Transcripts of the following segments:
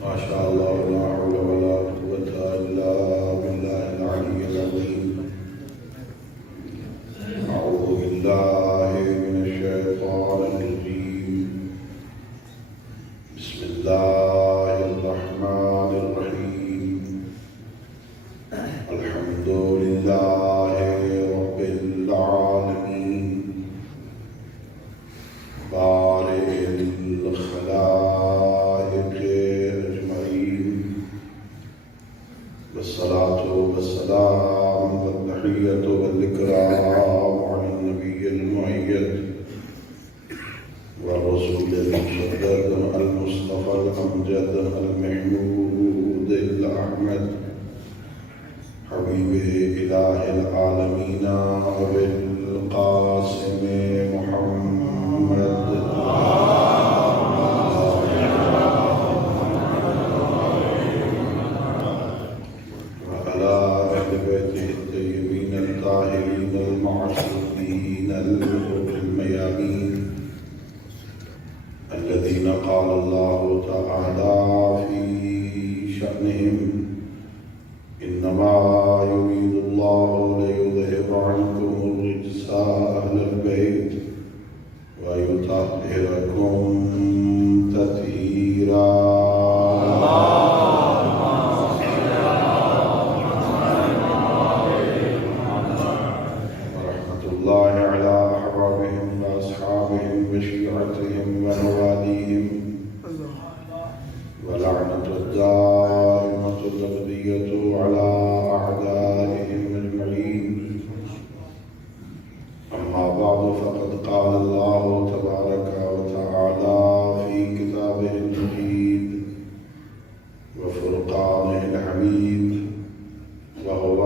ما شاء الله لا حول ولا قوة إلا بالله العلي العظيم. أعوذ بالله من الشيطان الرجيم. بسم الله الرحمن الرحيم. الحمد لله رب العالمين بارئ الخلائق أجمعين، والصلاة والسلام والتحية والإكرام على النبي المؤيد والرسول المسدد المصطفى الأمجد المحمود الأحمد حبيب إله العالمين أبي القاسم محمد وعلى أهل بيته الطيبين الطاهرين المعصومين الغر الميامين الذين قال الله تعالى في شأنهم: إنما يريد الله ليذهب عنكم الرجس أهل البيت ويطهركم تطهيرا. ورحمة الله على أحبابهم وأصحابهم وشيعتهم ومواليهم، ولعنة الدائمة الأبدية على أعدائهم أجمعين. أما بعد، فقد قال الله تبارك وتعالى في كتابه المجيد وفرقانه الحميد، وهو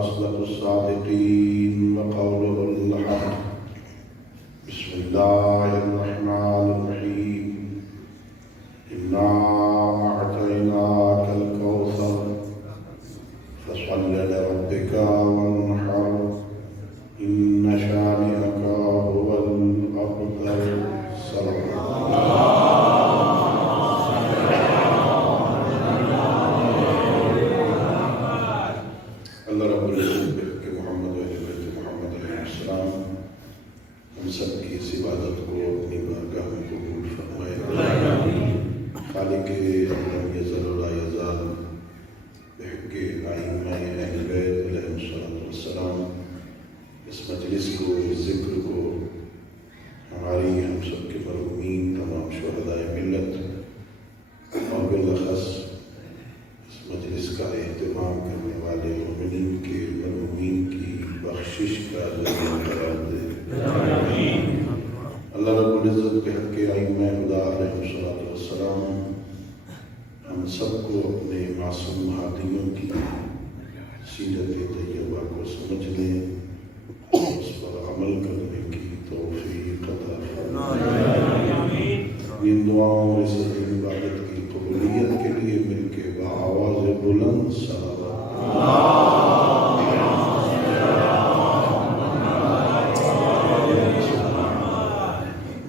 أصدق الصادقين وقوله الحق. بسم الله الرحمن الرحيم. إنا أعطيناك الكوثر فصل لربك وانحر إن شانئك هو الأبتر. صلى اللہ رب العزت کے محمد و اہل بیت محمد علیہ السلام ہم سب کی اس عبادت کو اپنی بارگاہ میں قبول فرمائے. خالق لم یزل ولا یزال بحق ائمہ اہل بیت علیہم الصلوۃ والسلام اس مجلس کو، اس ذکر کو، ہماری ہم سب کے مرحومین تمام شہدائے ملت اور بالاخص اس مجلس کا اہتمام کرنے والے مومنین کے مرحومین کی بخشش کا ذریعہ قرار دے. اللہ رب العزت کے حق ائمہ خدا علیہ الصلوۃ والسلام ہم سب کو اپنے معصوم ہادیوں کی سیرت طیبہ کو سمجھنے، اس پر عمل کرنے کی توفیق عطا فرمائے. ان دعاؤں اور اس عظیم عبادت کی قبولیت کے لیے مل کے بآواز بلند صلوات.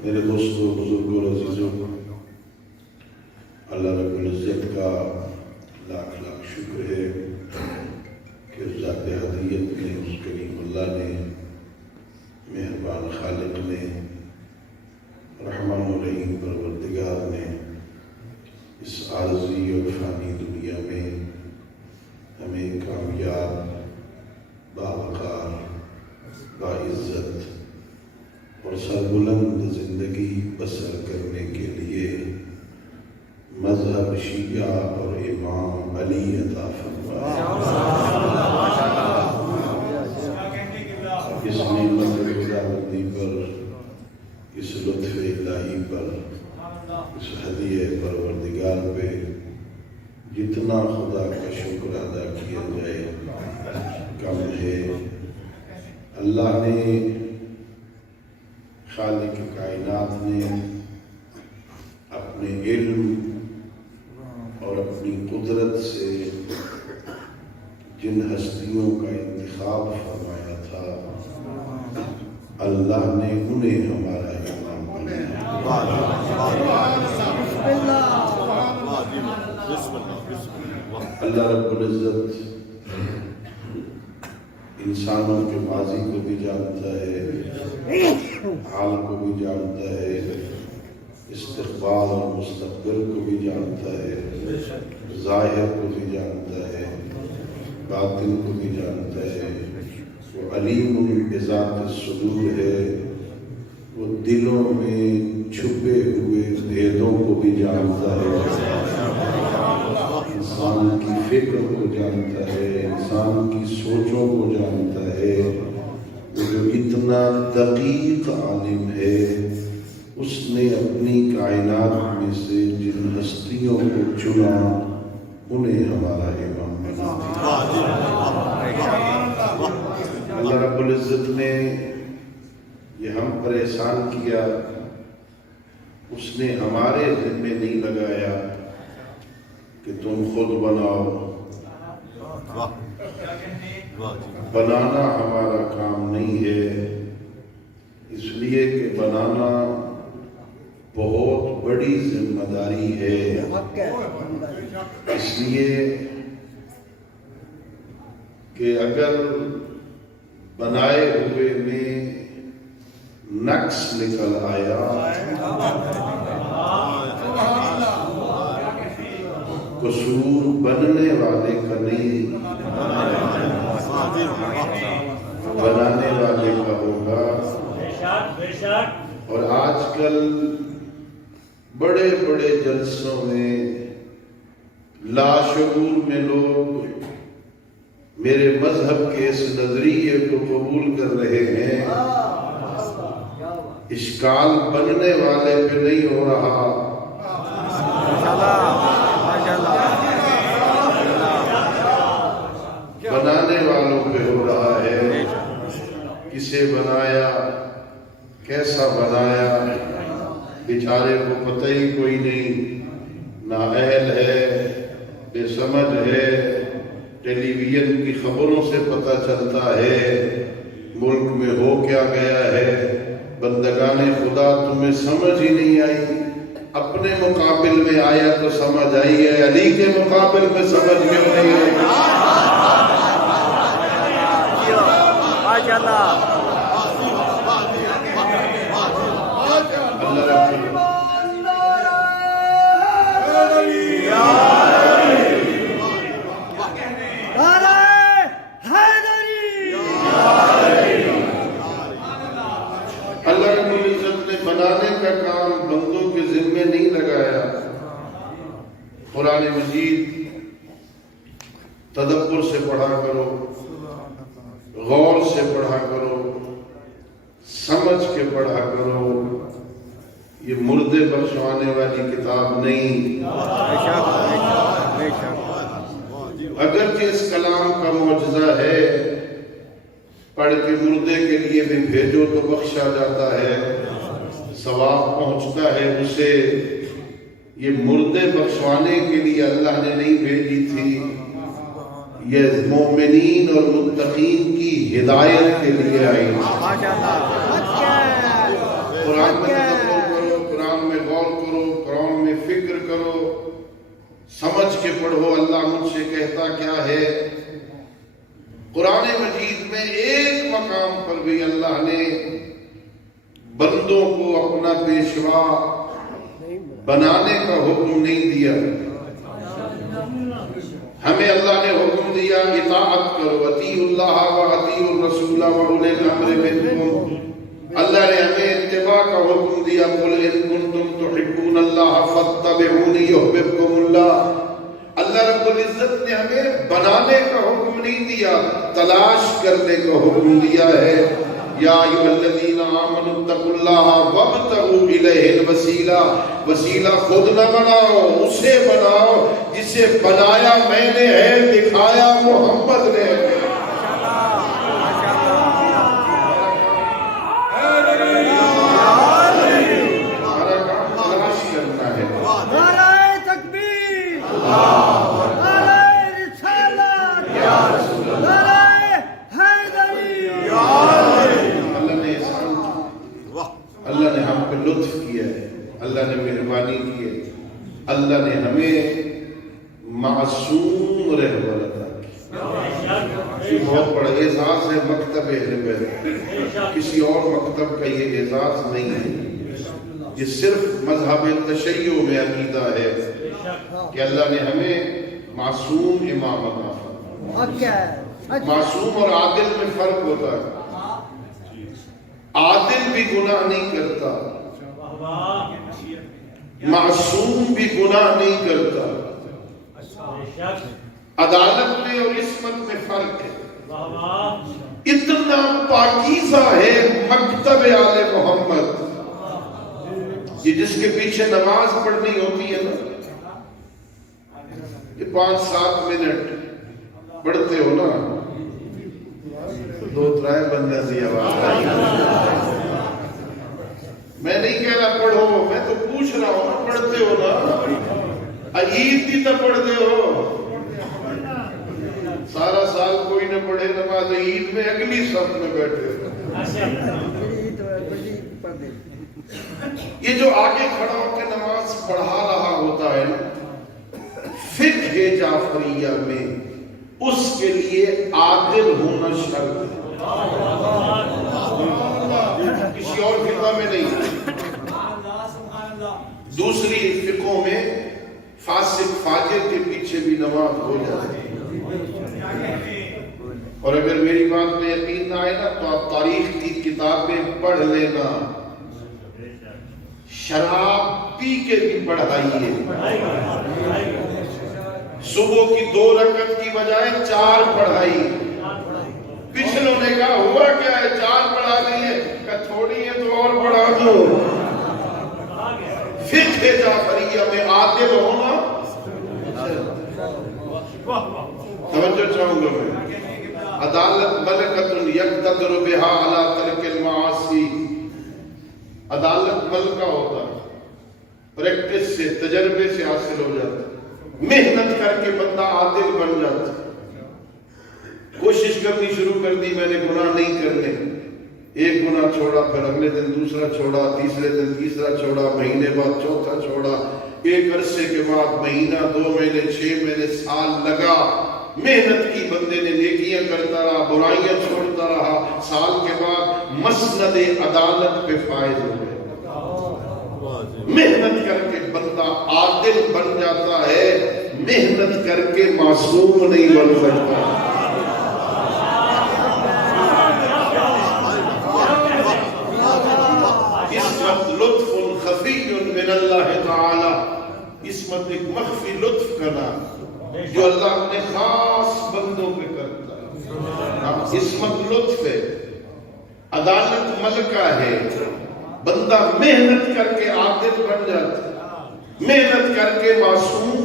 میرے دوستوں، بزرگوں، عزیزوں، اللہ رب العزت کا لاکھ لاکھ شکر ہے کہ اس ذات ہدیت نے، اس کریم اللہ نے، مہربان خالق نے، رحمان و رحیم پروردگار نے اس عارضی اور فانی دنیا میں ہمیں کامیاب، باوقار، باعزت اور سربلند زندگی بسر کرنے کے لیے مذہب شیعہ اور امام علی عطا فرمایا. اس نعمت خداوندی پر، اس لطف الہی پر، اس ہدیہ پروردگار پہ جتنا خدا کا شکر ادا کیا جائے کم ہے. اللہ نے، خالق کائنات نے اپنے علم اور اپنی قدرت سے جن ہستیوں کا انتخاب فرمایا تھا، اللہ نے انہیں ہمارا امام بنایا. اللہ رب العزت انسانوں کے ماضی کو بھی جانتا ہے، حال کو بھی جانتا ہے، استقبال اور مستقبل کو بھی جانتا ہے، ظاہر کو بھی جانتا ہے، باطن کو بھی جانتا ہے۔ وہ علیم بذات الصدور ہے، وہ دلوں میں چھپے ہوئے بھیدوں کو بھی جانتا ہے، انسان کی فکر کو جانتا ہے، انسان کی سوچوں کو جانتا ہے۔ وہ جو اتنا دقیق عالم ہے، اس نے اپنی کائنات میں سے جن ہستیوں کو چنا انہیں ہمارا امام بنا دیا۔ اللہ رب العزت نے یہ ہم پر احسان کیا، اس نے ہمارے ذمہ نہیں لگایا کہ تم خود بناؤ، بنانا ہمارا کام نہیں ہے، اس لیے کہ بنانا بہت بڑی ذمہ داری ہے۔ اس لیے کہ اگر بنائے ہوئے میں نقص نکل آیا، قصور بننے والے کا نہیں، بنانے والے کا ہوگا۔ اور آج کل بڑے بڑے جلسوں میں لاشعور میں لوگ میرے مذہب کے اس نظریے کو قبول کر رہے ہیں، اشکال بننے والے پہ نہیں ہو رہا، بنانے والوں پہ ہو رہا ہے۔ کسے بنایا، کیسا بنایا، بیچارے کو پتہ ہی کوئی نہیں، نااہل ہے، بے سمجھ ہے، ٹیلی ویژن کی خبروں سے پتہ چلتا ہے ملک میں ہو کیا گیا ہے۔ بندگان خدا تمہیں سمجھ ہی نہیں آئی، اپنے مقابل میں آیا تو سمجھ آئی ہے، علی کے مقابل میں سمجھ کیوں نہیں آئی؟ اللہ رب العزت نے بنانے کا کام بندوں کے ذمے نہیں لگایا۔ قرآن مجید تدبر سے پڑھا کرو، غور سے پڑھا کرو، سمجھ کے پڑھا کرو، یہ مردے بخشوانے والی کتاب نہیں۔ اگرچہ اس کلام کا معجزہ ہے، پڑھ کے مردے کے لیے بھی بھیجو تو بخشا جاتا ہے، ثواب پہنچتا ہے اسے۔ یہ مردے بخشوانے کے لیے اللہ نے نہیں بھیجی تھی، یہ مومنین اور متقین کی ہدایت کے لیے آئی۔ قرآن میں تدبر کرو، قرآن میں غور کرو، قرآن میں فکر کرو، سمجھ کے پڑھو اللہ مجھ سے کہتا کیا ہے۔ قرآن مجید میں ایک مقام پر بھی اللہ نے بندوں کو اپنا پیشوا بنانے کا حکم نہیں دیا۔ ہمیں اللہ نے حکم دیا اطاعت کرو، اطیعوا اللہ و اطیعوا الرسول و اولی الامر منکم۔ اللہ نے ہمیں اتباع کا حکم دیا، قل ان کنتم تحبون اللہ فاتبعونی یحببکم اللہ۔ اللہ رب العزت نے ہمیں بنانے کا حکم نہیں دیا، تلاش کرنے کا حکم دیا ہے۔ یا ایھا الذین آمنوا اتقوا اللہ وابتغوا الیہ الوسیلہ۔ وسیلہ خود نہ بناؤ، اسے بناؤ جسے بنایا میں نے ہے، دکھایا محمد نے ہے۔ ہمارا کام تلاش کرنا ہے۔ نعرہ تکبیر، نعرہ رسالت، نعرہ حیدری۔ اللہ نے ہم پہ لطف کیا ہے، اللہ نے مہربانی کی ہے، اللہ نے ہمیں معصوم رہبر عطا کی۔ یہ بہت بڑا اعزاز ہے مکتب اہل بیت، کسی اور مکتب کا یہ اعزاز نہیں ہے، یہ صرف مذہب تشیع میں عقیدہ ہے کہ اللہ نے ہمیں معصوم امام عطا فرمایا۔ معصوم اور عادل میں فرق ہوتا ہے، عادل بھی گناہ نہیں کرتا، معصوم بھی گناہ نہیں کرتا۔ عدالت میں اور عصمت میں فرق ہے۔ اتنا پاکیزہ ہے مکتب آل محمد، یہ جس کے پیچھے نماز پڑھنی ہوتی ہے نا، یہ 5-7 منٹ پڑھتے ہو نا، 2-3 بندے سے آواز آئی، میں نہیں کہہ رہا پڑھو، میں تو پوچھ رہا ہوں پڑھتے ہو نا، عید کی تو پڑھتے ہو، سارا سال کوئی نہ پڑھے نماز، عید میں اگلی صف میں بیٹھے ہو۔ یہ جو آگے کھڑا ہو کے نماز پڑھا رہا ہوتا ہے نا، فقہ جعفریہ میں اس کے لیے عادل ہونا شرط ہے، کسی اور فقہ میں نہیں۔ دوسری فقہوں میں فاسق فاجر کے پیچھے بھی نماز ہو جاتی ہے، اور اگر میری بات میں یقین نہ آئے نا تو آپ تاریخ کی کتابیں پڑھ لینا، شراب پی کے بھی پڑھائیے، صبح کی 2 رکعت کی بجائے 4 پڑھائی۔ پچھلوں نے کہا ہوا کیا ہے 4 پڑھا دیے، کہ تھوڑی ہے تو اور پڑھا دو۔ فقہ جعفریہ میں عادل ہونا، توجہ چاہوں گا میں، عدالت ملکۃ یقتدر بہا علی ترک المعاصی، عدالت ملکہ ہوتا ہے، پریکٹس سے تجربے سے حاصل ہو جاتا ہے، محنت کر کے بندہ عادل بن جاتا ہے۔ کوشش کرنی شروع کر دی میں نے گناہ نہیں کرنے، ایک گناہ چھوڑا، پھر اگلے دن دوسرا چھوڑا، تیسرے دن تیسرا چھوڑا، مہینے بعد چوتھا چھوڑا، ایک عرصے کے بعد مہینہ، 2 مہینے، 6 مہینے، سال لگا، محنت کی، بندے نے نیکیاں کرتا رہا، برائیاں چھوڑتا رہا، سال کے بعد مسند عدالت پہ فائز ہو گئے۔ محنت کر کے بندہ عادل بن جاتا ہے، محنت کر کے معصوم نہیں بن سکتا۔ عصمت لطف خفی من اللہ تعالی، عصمت ایک مخفی لطف کا نام جو اللہ اپنے خاص بندوں پہ کرتا ہے۔ عصمت لطف ہے، عدالت ملکہ ہے، بندہ محنت کر کے عادل بن جاتا ہے، محنت کر کے معصوم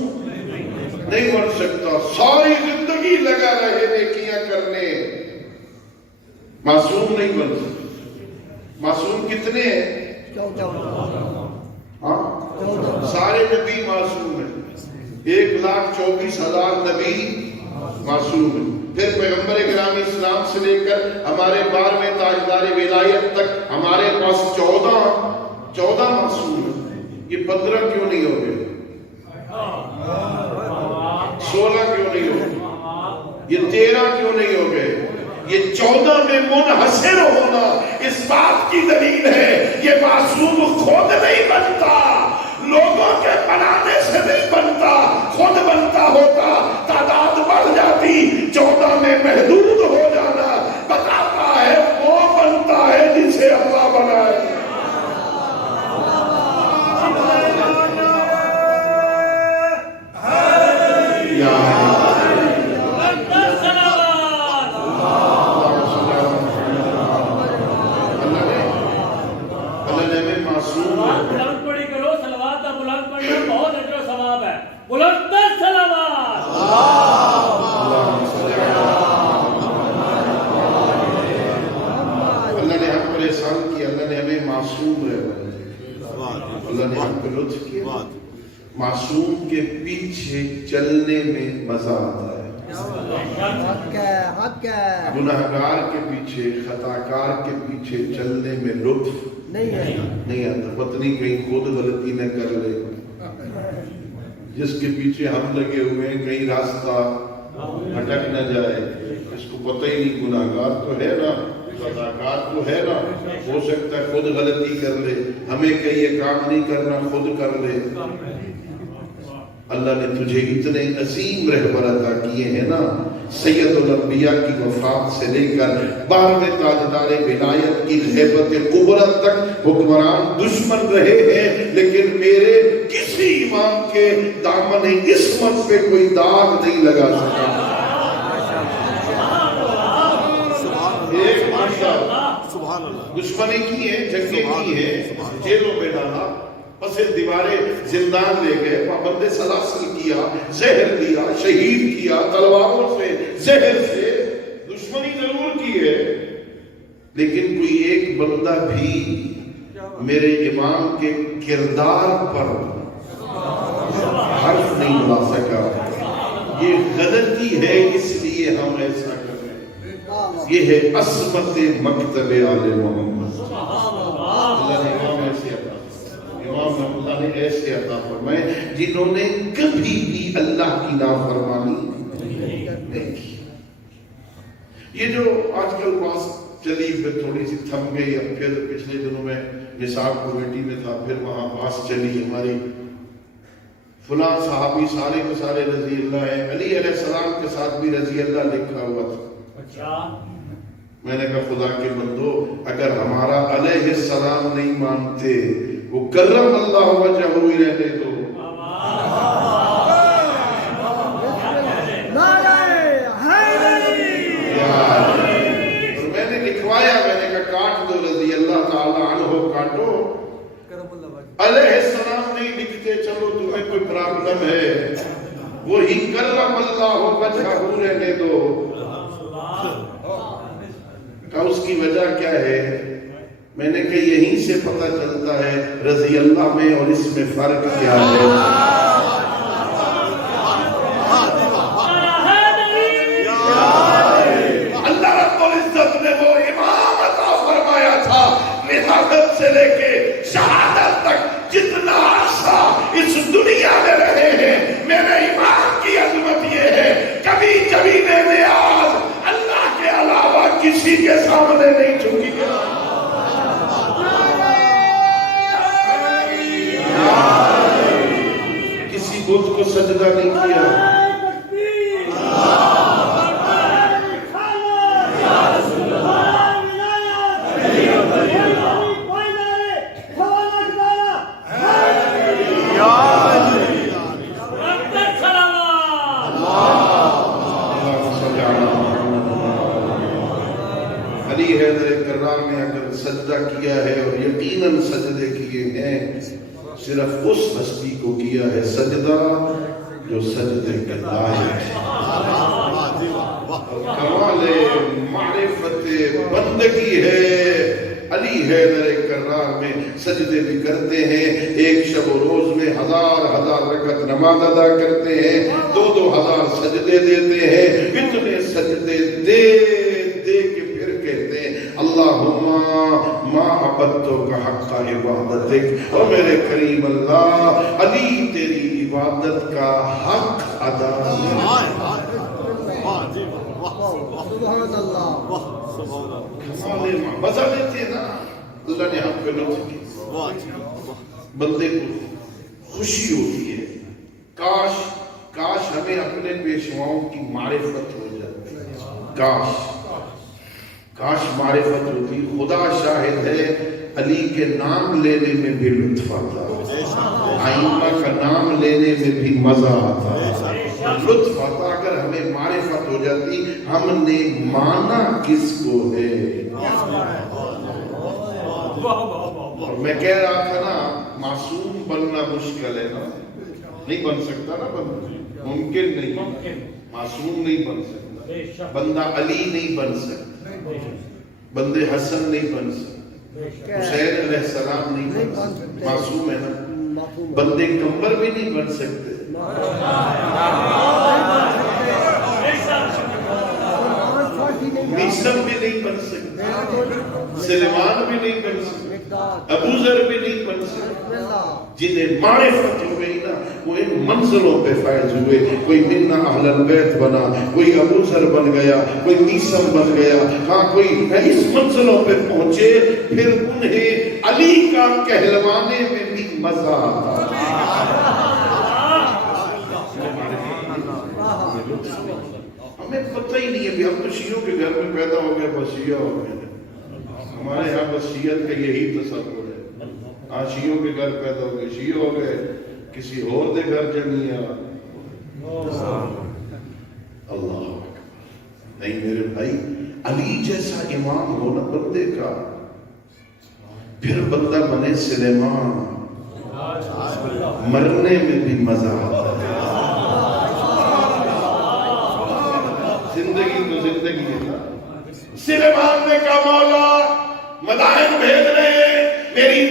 نہیں بن سکتا، ساری زندگی لگا رہے نیکیاں کرنے، معصوم نہیں بن سکتا۔ معصوم کتنے ہیں؟ ہاں، سارے نبی معصوم ہیں، 1,24,000 نبی معصوم ہیں۔ پھر پیغمبر گرامی اسلام سے لے کر ہمارے 12ویں تاجدار ولایت تک ہمارے پاس 14 معصوم ہیں۔ یہ 15 کیوں نہیں ہو گئے؟ 16 کیوں نہیں ہو گئے؟ یہ 13 کیوں نہیں ہو گئے؟ یہ 14 میں منحصر ہونا اس بات کی دلیل ہے یہ معصوم خود نہیں بنتا، لوگوں کے بنانے سے نہیں بنتا، خود بنتا ہوتا تعداد بڑھ جاتی، 14 میں محدود ہو جانا بتاتا ہے وہ بنتا ہے جسے اللہ بنائے۔ معصوم کے پیچھے چلنے میں مزہ آتا ہے، گناہگار کے پیچھے، خطاکار کے پیچھے چلنے میں لطف نہیں آتا، پتنی کہیں خود غلطی نہ کر لے، جس کے پیچھے ہم لگے ہوئے ہیں کہیں راستہ بھٹک نہ جائے، اس کو پتہ ہی نہیں، گناہگار تو ہے نا، خطاکار تو ہے نا، ہو سکتا ہے خود غلطی کر لے، ہمیں کہ یہ کام نہیں کرنا خود کر لے۔ اللہ نے تجھے اتنے عظیم رہبر عطا کیے ہیں نا، سید الانبیاء کی وفات سے لے کر 12ویں تاجدار ولایت کی ہیبت قبرت تک حکمران دشمن رہے ہیں، لیکن میرے کسی امام کے دامن عصمت پہ کوئی داغ نہیں لگا سکا۔ ایک دشمنی کی ہے، جنگیں کی ہے، جیلوں میں ڈالا، پس دیواریں زندان لے گئے، پابند سلاسل کیا، زہر دیا، شہید کیا، تلواروں سے، زہر سے دشمنی ضرور کی ہے، لیکن کوئی ایک بندہ بھی میرے امام کے کردار پر حرف نہیں بلا سکا۔ یہ غلطی ہے، اس لیے ہم ایسا کر رہے ہیں۔ یہ ہے عصمت مکتب آل محمد۔ اللہ نے امام ایسے عطا فرمائے، امام اللہ نے ایسے عطا فرمائے جنہوں نے کبھی بھی اللہ کی نافرمانی نہیں کی۔ یہ جو آج کل بات چلی پھر تھوڑی سی تھم گئی، اب پھر پچھلے دنوں میں نصاب کمیٹی میں تھا، پھر وہاں بات چلی ہماری فلاں صحابی سارے کے سارے رضی اللہ ہیں، علی علیہ السلام کے ساتھ بھی رضی اللہ لکھا ہوا تھا۔ میں نے کہا خدا کے بندو، اگر ہمارا علیہ السلام نہیں مانتے، وہ کرم اللہ وجہہ ہی رہنے دو۔ میں نے لکھوایا، میں نے کہا کاٹ دو رضی اللہ تعالیٰ عنہ، کاٹو، علیہ السلام نہیں لکھتے، چلو تمہیں کوئی پرابلم ہے، وہی کرم اللہ وجہہ رہنے دو۔ کہا اس کی وجہ کیا ہے؟ میں نے کہا یہیں سے پتہ چلتا ہے رضی اللہ میں اور اس میں فرق کیا ہے۔ اللہ رب العزت نے وہ امام عطا فرمایا تھا، ولادت سے لے کے شہادت تک جتنا عرصہ اس دنیا میں رہے ہیں، میرے امام کی عظمت یہ ہے کبھی کبھی میں نیاز اللہ کے علاوہ کسی کے سامنے نہیں جھکی گیا۔ کسی بت کو سجدہ نہیں کیا۔ علی حیدر کرار نے اگر سجدہ کیا ہے اور یقیناً سجدے کیے ہیں، صرف اس ہستی کو کیا ہے سجدہ جو سجدے کے لائق ہے۔ کمال معرفت بندگی ہے۔ علی حیدر کرار میں سجدے بھی کرتے ہیں، ایک شب و روز میں 1000 رکعت نماز ادا کرتے ہیں، 2000 سجدے دیتے ہیں۔ اتنے سجدے دے کے پھر کہتے ہیں اللہم ما عبدتک حق عبادتک، اور میرے کریم اللہ، علی تیری عبادت کا حق ادا مزہ لیتے ہیں نا۔ اللہ نے ہم پہ لطف کی، بندے کو خوشی ہوتی ہے، کاش ہمیں اپنے پیشواؤں کی معرفت ہو جاتی، کاش معرفت ہوتی۔ خدا شاہد ہے، علی کے نام لینے میں بھی لطف آتا ہے، آئمہ کا نام لینے میں بھی مزہ آتا ہے، لطف آتا۔ اگر ہمیں معرفت ہو جاتی، ہم نے مانا کس کو ہے۔ اور میں کہہ رہا تھا نا، معصوم بننا مشکل ہے نا، نہیں بن سکتا نا بندہ، ممکن نہیں، معصوم نہیں بن سکتا، بندہ علی نہیں بن سکتا، بندے حسن نہیں بن سکتا، حسین علیہ السلام نہیں بن سکتا، معصوم ہے نا، بندے کمبر بھی نہیں بن سکتے، میسم بھی نہیں بن سکتے، سلیمان بھی نہیں بن سکتے، ابو ذر بھی نہیں بن سکتے۔ جنہیں معرفت ہو گئی نا وہ ان منزلوں پہ فائز ہوئے. کوئی منا اہل البیت بنا, کوئی ابو ذر بن گیا, کوئی میثم بن گیا, ہاں کوئی اس منزلوں پہ پہنچے. پھر انہیں علی کا کہلوانے میں بھی مزہ آتا. ہمیں پتہ ہی نہیں ہے کہ ہم تو شیعوں کے گھر میں پیدا ہو گئے, بس شیعہ ہو گئے. ہمارے یہاں بس شیعت کا یہی تصور ہے. ہاں شیعوں کے گھر پیدا ہو گئے, شیعہ ہو گئے, کسی اور دے گھر جمعیہ. اللہ نہیں میرے بھائی, علی جیسا امام ہونا بندے کا, پھر بندہ بنے سلیمان, مرنے میں بھی مزہ آتا ہے. زندگی تو زندگی ہے نا. سلیمان نے کہا مولا مدائن بھیج رہے ہیں,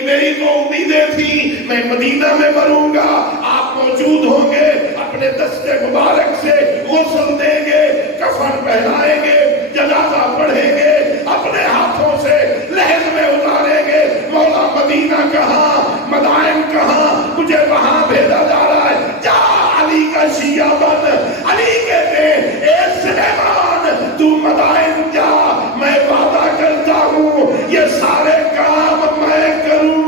میری تو امیدیں تھی میں مدینہ میں مروں گا, آپ موجود ہوں گے, اپنے دستے مبارک سے غسل دیں گے, کفن پہنائیں گے, جنازہ پڑھیں گے, اپنے ہاتھوں سے لحد میں اتاریں گے. مولا مدینہ کہاں, مدائن کہاں, مجھے وہاں بھیجا جا رہا ہے, جا علی کا شیعہ بن. علی کہتے اے سلیمان تو مدائن جا, میں وعدہ کرتا ہوں یہ سارے کام میں کروں.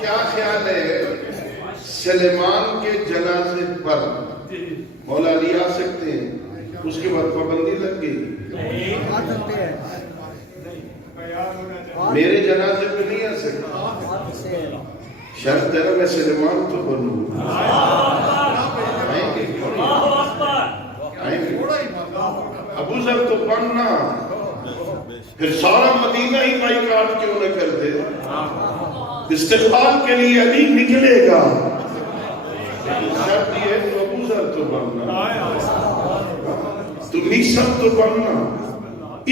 کیا خیال ہے سلیمان کے جنازے پر مولا علی آ سکتے ہیں؟ اس کے بعد پابندی لگ گئی, میرے جنازے پہ نہیں آ سکتے. شرط ہے نا میں سلیمان تو بنوں. ابو ذر تو بننا, پھر سارا مدینہ ہی بائیکاٹ کیوں نہ کر دے. استقبال کے لیے علی نکلے گا, شرط یہ ہے تو ابو ذر تو بننا, تو میثم تو بننا.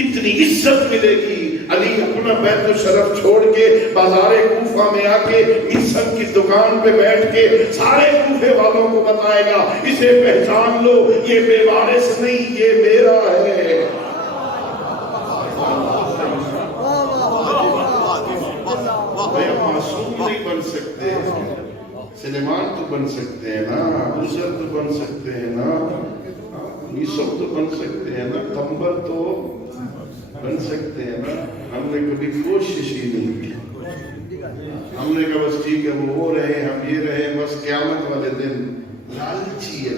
اتنی عزت ملے گی. علی اپنا بیت الشرف چھوڑ کے بازار کوفہ میں آ کے میثم کی دکان پہ بیٹھ کے سارے کوفے والوں کو بتائے گا اسے پہچان لو, یہ بے وارث نہیں, یہ میرا ہے. معصوم نہیں بن سکتے, سلیمان تو بن سکتے ہیں نا, ابو ذر تو بن سکتے ہیں نا, میثم تو بن سکتے ہیں نا, قمبر تو بن سکتے ہیں نا. ہم نے کبھی کوشش ہی نہیں کی. ہم نے کہا بس ٹھیک ہے وہ رہے ہم یہ رہے, بس قیامت والے دن لالچی ہے,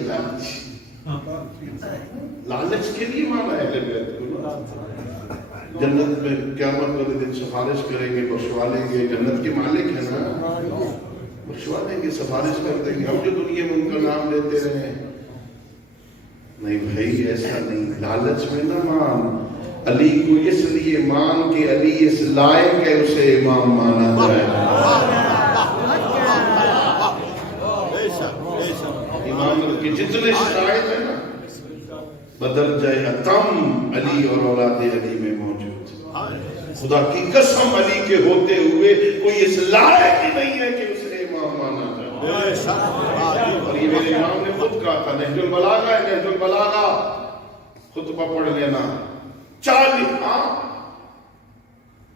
لالچ کے لیے مانا ہے اہل بیت کو. جنت میں قیامت والے دن سفارش کریں گے, بخشوا لیں گے, جنت کے مالک ہیں نا, بخشوا دیں گے, سفارش کر دیں گے. ہم جو دنیا میں ان کا نام لیتے رہے. نہیں بھائی ایسا نہیں, لالچ میں نہ مان. علی کو اس لیے مان کہ علی اس لائق ہے اسے امام مانا جائے. امام کے جتنے شرائط ہیں نا بدرجہ اتم علی اور اولاد علی میں موجود. خدا کی قسم علی کے ہوتے ہوئے کوئی اس لائق ہی نہیں ہے کہ اسے امام مانا جائے. اور یہ میرے امام نے خود کہا تھا, نہج البلاغہ ہے, نہج البلاغہ خطبہ پڑھ لینا. 40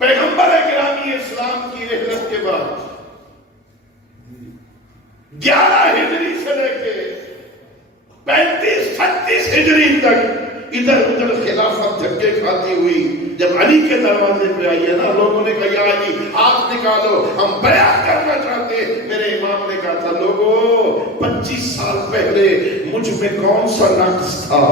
پیغمبر گرامی اسلام کی رحلت کے بعد 11 ہجری سے لے کے 35-36 ہجری تک ادھر ادھر خلافت دھکے کھاتی ہوئی. جب علی کے دروازے پہ آئی ہے نا, لوگوں نے کہا یا علی ہاتھ نکالو ہم بیعت کرنا چاہتے ہیں. میرے امام نے کہا تھا لوگوں 25 سال پہلے مجھ میں کون سا نقص تھا,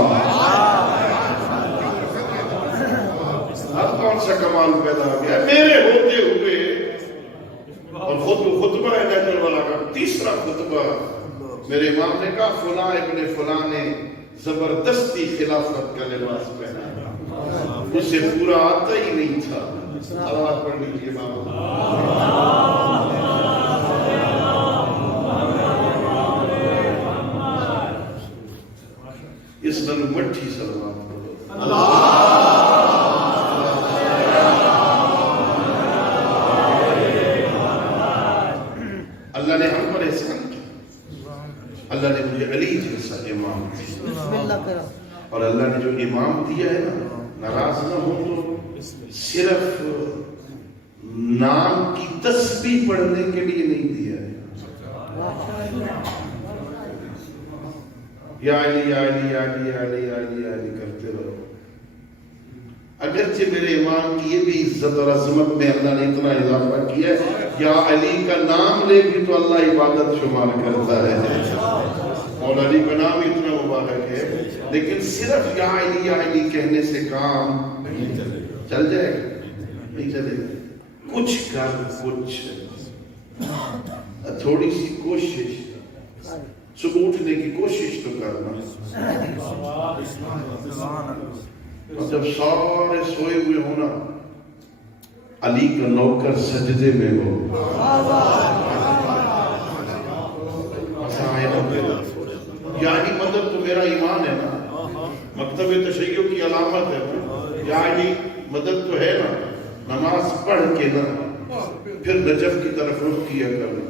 اب کون سا کمال پیدا ہو گیا میرے ہوتے ہوئے. اور خطبہ ہے نہج البلاغہ کا تیسرا خطبہ. میرے امام نے کہا فلاں ابن فلاں نے زبردستی خلافت کا لباس پہنا, اسے پورا آتا ہی نہیں تھا. صلوات پڑھ لیجیے امام. اس دن مٹھی صلوات پڑھو. اللہ نے ہم پر احسان کیا, اللہ نے مجھے علی جیسا امام دیا. اور اللہ نے جو امام دیا ہے نا، ناراض نہ ہو تو صرف نام کی تسبیح پڑھنے کے لیے نہیں دیا ہے. یا علی یا علی یا علی یا علی یا علی یا علی کرتے رہو. اگرچہ میرے امام کی یہ بھی عزت اور عظمت میں اللہ نے اتنا اضافہ کیا ہے، یا علی کا نام لے بھی تو اللہ عبادت شمار کرتا ہے. مولا علی کا نام اتنا مبارک ہے، لیکن صرف یا علی کہنے سے کام چل جائے گا؟ نہیں چلے گا. کچھ کر، کچھ تھوڑی سی کوشش، صبح اٹھنے کی کوشش تو کرنا. جب سارے سوئے ہوئے ہونا، علی کا نوکر سجدے میں ہو، یعنی مدد تو میرا ایمان ہے نا، مکتب تشیع کی علامت ہے. یعنی مدد تو ہے نا، نماز پڑھ کے نا پھر نجف کی طرف رخ کیا کرنا.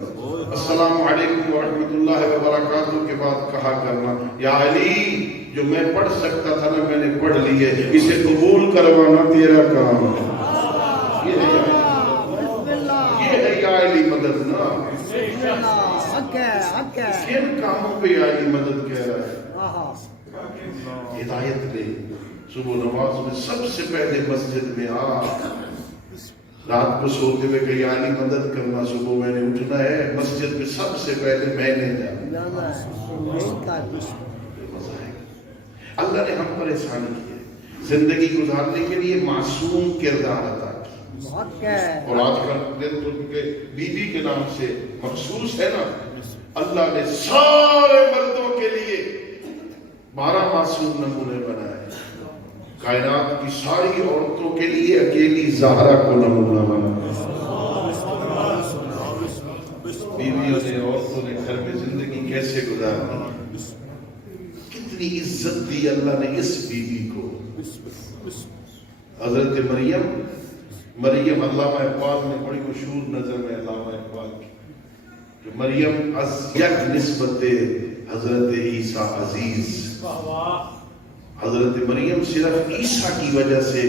السلام علیکم ورحمۃ اللہ وبرکاتہ کے بعد کہا کرنا، یا علی جو میں پڑھ سکتا تھا نا میں نے پڑھ لیے، اسے قبول کروانا تیرا کام ہے. یہ ہے یا علی مدد نا. کن کاموں پہ یا علی مدد کہہ رہا ہے؟ ہدایت لے. صبح نماز میں سب سے پہلے مسجد میں آ، رات کو سوتے ہوئے کہ یا علی مدد کرنا، صبح میں نے اٹھنا ہے، مسجد میں سب سے پہلے میں نے جانا. اللہ نے ہم پر احسان کیے، زندگی گزارنے کے لیے معصوم کردار عطا کیا. اور آج کل دن تو بیوی کے نام سے مخصوص ہے نا، اللہ نے سارے مردوں کے لیے 12 معصوم نمونے بنائے. کائنات کی ساری عورتوں کے لیے اکیلی زہرا کو نمونہ بنا. بیویوں نے، عورتوں نے گھر میں زندگی کیسے گزارنی، کتنی عزت دی اللہ نے اس بیوی کو. حضرت مریم علامہ اقبال نے بڑی مشہور نظر میں علامہ اقبال کی کہ مریم از یک نسبت حضرت عیسیٰ عزیز. حضرت مریم صرف عیسیٰ کی وجہ سے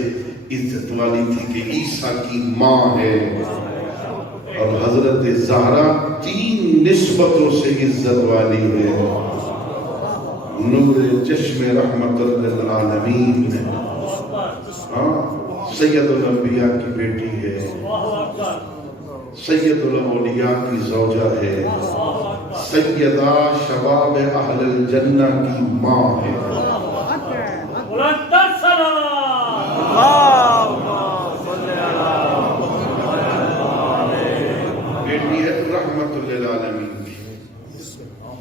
عزت والی تھی کہ عیسیٰ کی ماں ہے، اور حضرت زہرا 3 نسبتوں سے عزت والی ہے. نور چشم رحمت للعالمین، سید الانبیاء کی بیٹی ہے، سید الاولیاء کی زوجہ ہے، سیدہ شباب اہل الجنہ کی ماں ہے. بیٹی ہے رحمت للعالمین کی.